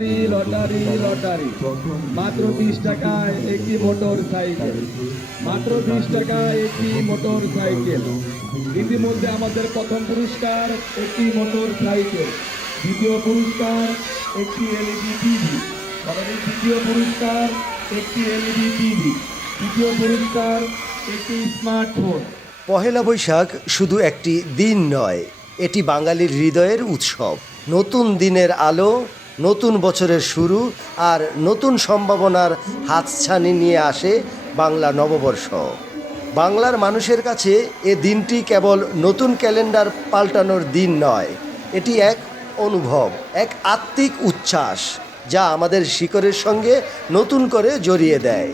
Lottery lottery lottery. মাত্র বিশ টাকায় একটি মোটর সাইকেল। মাত্র বিশ টাকায় একটি মোটর সাইকেল। ইতিমধ্যে আমাদের প্রথম পুরস্কার একটি মোটর সাইকেল। দ্বিতীয় পুরস্কার একটি এলইডি টিভি। আমাদের তৃতীয় পুরস্কার একটি এলইডি টিভি। তৃতীয় পুরস্কার একটি স্মার্টফোন। পহেলা বৈশাখ শুধু একটি দিন নয়, এটি বাঙালির হৃদয়ের উৎসব। নতুন দিনের আলো নতুন বছরের শুরু আর নতুন সম্ভাবনার হাতছানি নিয়ে আসে বাংলা নববর্ষ। বাংলার মানুষের কাছে এ দিনটি কেবল নতুন ক্যালেন্ডার পাল্টানোর দিন নয়, এটি এক অনুভব, এক আত্মিক উচ্ছ্বাস যা আমাদের শিকড়ের সঙ্গে নতুন করে জড়িয়ে দেয়।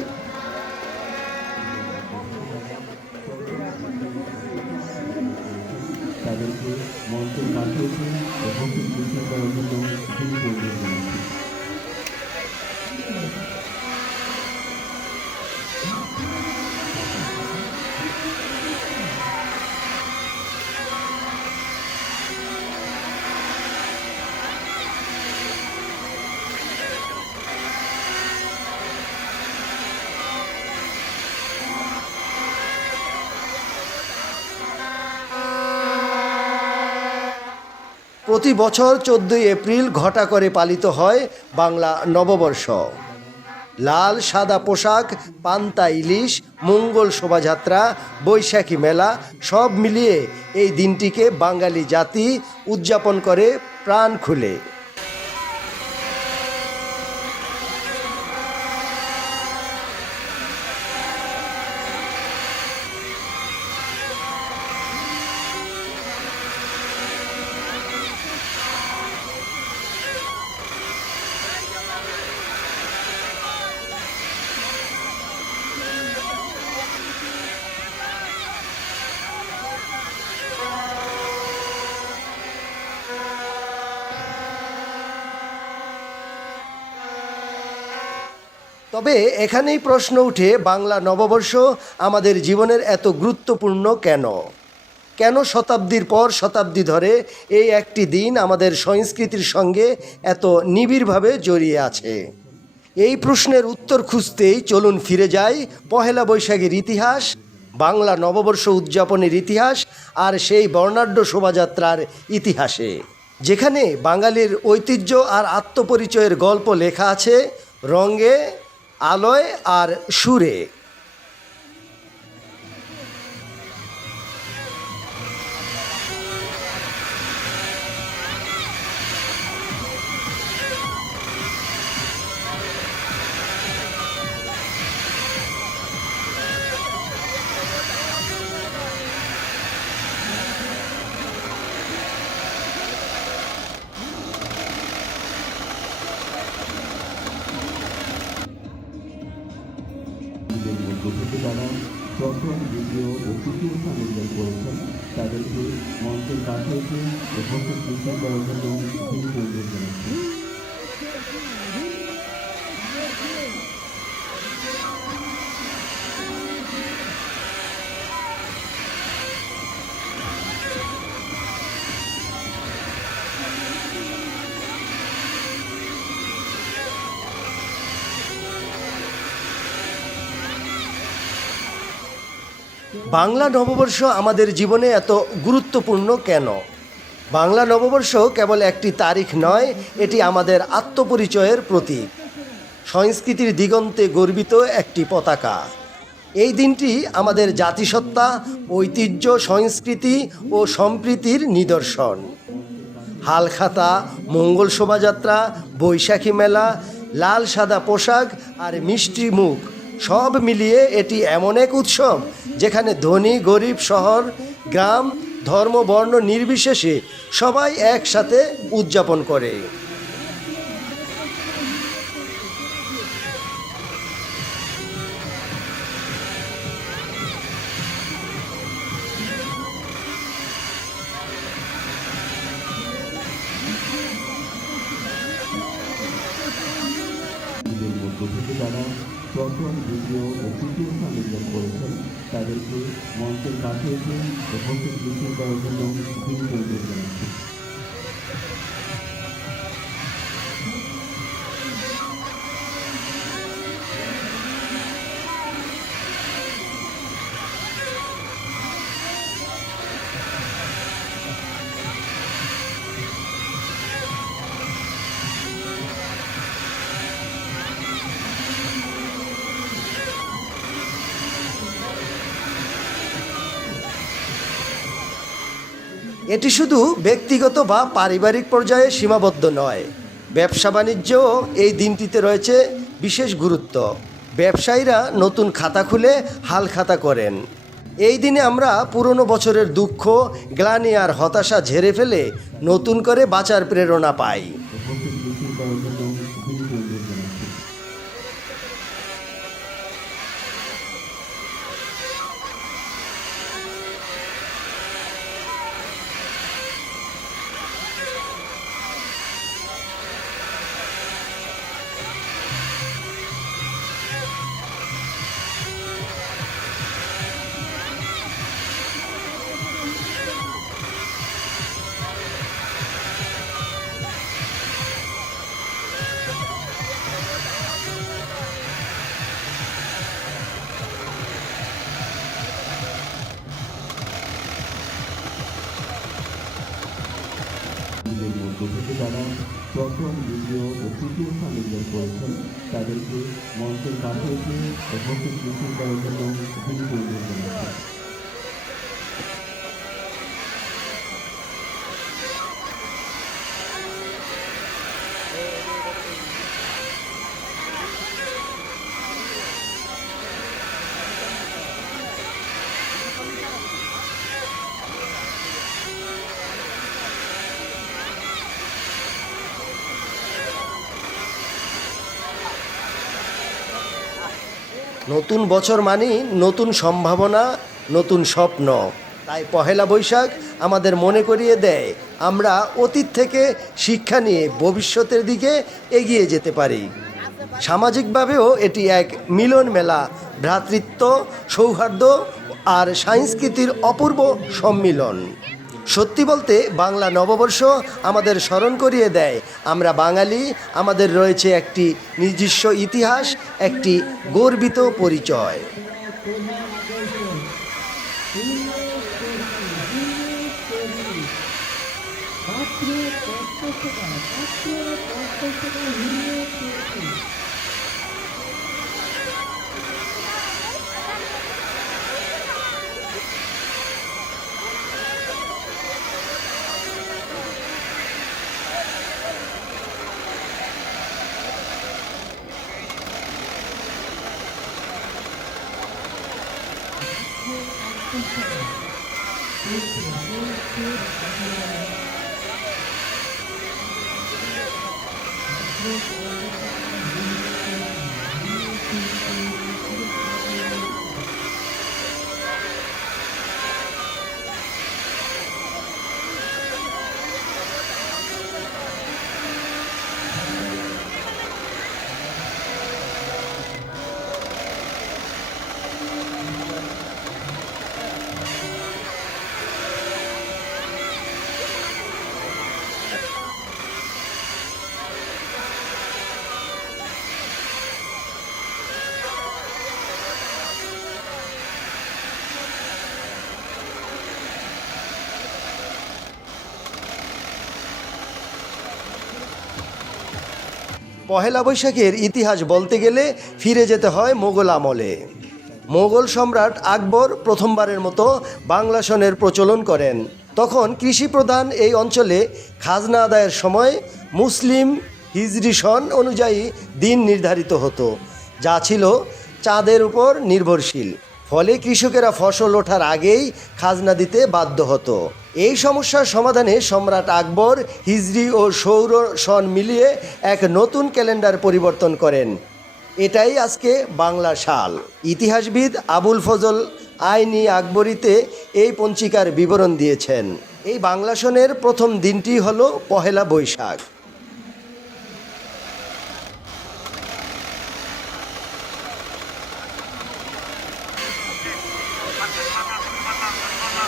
প্রতি বছর চোদ্দই এপ্রিল ঘটা করে পালিত হয় বাংলা নববর্ষ। লাল, সাদা পোশাক, পান্তা, ইলিশ, মঙ্গল শোভাযাত্রা, বৈশাখী মেলা, সব মিলিয়ে এই দিনটিকে বাঙালি জাতি উদযাপন করে প্রাণ খুলে। তবে এখানেই প্রশ্ন উঠে, বাংলা নববর্ষ আমাদের জীবনের এত গুরুত্বপূর্ণ কেন? কেন শতাব্দীর পর শতাব্দী ধরে এই একটি দিন আমাদের সংস্কৃতির সঙ্গে এত নিবিড়ভাবে জড়িয়ে আছে? এই প্রশ্নের উত্তর খুঁজতেই চলুন ফিরে যাই পহেলা বৈশাখের ইতিহাস, বাংলা নববর্ষ উদযাপনের ইতিহাস আর সেই বর্ণাঢ্য শোভাযাত্রার ইতিহাসে। যেখানে বাঙালির ঐতিহ্য আর আত্মপরিচয়ের গল্প লেখা আছে, রঙে আলোয় আর সুরে। প্রথম দ্বিতীয় ও তৃতীয় স্থান অধিকার করেছেন তাদেরকে মঞ্চের কাছে এসে উপস্থিত করার জন্য জানাচ্ছি বাংলা নববর্ষ আমাদের জীবনে এত গুরুত্বপূর্ণ কেন? বাংলা নববর্ষ কেবল একটি তারিখ নয়, এটি আমাদের আত্মপরিচয়ের প্রতীক। সংস্কৃতির দিগন্তে গর্বিত একটি পতাকা। এই দিনটি আমাদের জাতিসত্তা, ঐতিহ্য, সংস্কৃতি ও সম্প্রীতির নিদর্শন। হালখাতা, মঙ্গল শোভাযাত্রা, বৈশাখী মেলা, লাল সাদা পোশাক আর মিষ্টি মুখ সব মিলিয়ে এটি এমন এক উৎসব যেখানে ধনী, গরিব, শহর, গ্রাম, ধর্ম, বর্ণ নির্বিশেষে সবাই একসাথে উদযাপন করে। প্রথম দ্বিতীয় ও তৃতীয় স্থান অধিকার করেছেন, তাদেরকে মঞ্চের কাছে এসে উপস্থিত বৃদ্ধি করার জন্য এটি শুধু ব্যক্তিগত বা পারিবারিক পর্যায়ে সীমাবদ্ধ নয়। ব্যবসা বাণিজ্যও এই দিনটিতে রয়েছে বিশেষ গুরুত্ব। ব্যবসায়ীরা নতুন খাতা খুলে হাল খাতা করেন। এই দিনে আমরা পুরনো বছরের দুঃখ, গ্লানি আর হতাশা ঝেড়ে ফেলে নতুন করে বাঁচার প্রেরণা পাই। দ্বিতীয় ও তৃতীয় করেছেন। তাদেরকে মঞ্চের কাছে এসে উপস্থিত মিছিল করার জন্য নতুন বছর মানেই নতুন সম্ভাবনা, নতুন স্বপ্ন। তাই পহেলা বৈশাখ আমাদের মনে করিয়ে দেয়, আমরা অতীত থেকে শিক্ষা নিয়ে ভবিষ্যতের দিকে এগিয়ে যেতে পারি। সামাজিকভাবেও এটি এক মিলন মেলা, ভ্রাতৃত্ব, সৌহার্দ্য আর সংস্কৃতির অপূর্ব সম্মিলন। সত্যি বলতে বাংলা নববর্ষ আমাদের স্মরণ করিয়ে দেয়, আমরা বাঙালি, আমাদের রয়েছে একটি নিজস্ব ইতিহাস একটি গর্বিত পরিচয়। Thank you. পহেলা বৈশাখের ইতিহাস বলতে গেলে ফিরে যেতে হয় মোগল আমলে। মোগল সম্রাট আকবর প্রথমবারের মতো বাংলা সনের প্রচলন করেন। তখন কৃষি প্রধান এই অঞ্চলে খাজনা আদায়ের সময় মুসলিম হিজরি সন অনুযায়ী দিন নির্ধারিত হতো, যা ছিল চাঁদের উপর নির্ভরশীল। ফলে কৃষকেরা ফসল ওঠার আগেই খাজনা দিতে বাধ্য হতো। এই সমস্যার সমাধানে সম্রাট আকবর, হিজরি ও সৌর সন মিলিয়ে এক নতুন ক্যালেন্ডার পরিবর্তন করেন। এটাই আজকে বাংলা সাল। ইতিহাসবিদ আবুল ফজল আইনি আকবরীতে এই পঞ্চিকার বিবরণ দিয়েছেন। এই বাংলা সনের প্রথম দিনটি হলো পহেলা বৈশাখ।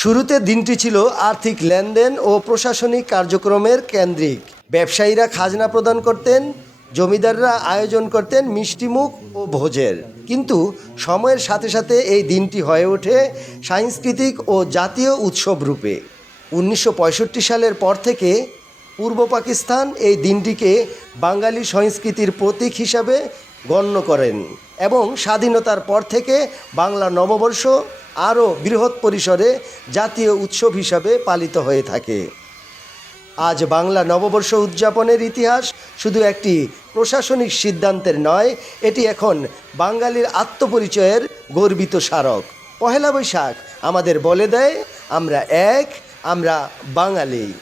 শুরুতে দিনটি ছিল আর্থিক লেনদেন ও প্রশাসনিক কার্যক্রমের কেন্দ্রিক। ব্যবসায়ীরা খাজনা প্রদান করতেন, জমিদাররা আয়োজন করতেন মিষ্টিমুখ ও ভোজের। কিন্তু সময়ের সাথে সাথে এই দিনটি হয়ে ওঠে সাংস্কৃতিক ও জাতীয় উৎসব রূপে। উনিশশো পঁয়ষট্টি সালের পর থেকে পূর্ব পাকিস্তান এই দিনটিকে বাঙালি সংস্কৃতির প্রতীক হিসাবে গণ্য করেন এবং স্বাধীনতার পর থেকে বাংলা নববর্ষ আরও বৃহৎ পরিসরে জাতীয় উৎসব হিসাবে পালিত হয়ে থাকে। আজ বাংলা নববর্ষ উদযাপনের ইতিহাস শুধু একটি প্রশাসনিক সিদ্ধান্তের নয়, এটি এখন বাঙালির আত্মপরিচয়ের গর্বিত স্মারক। পহেলা বৈশাখ আমাদের বলে দেয়, আমরা এক, আমরা বাঙালি।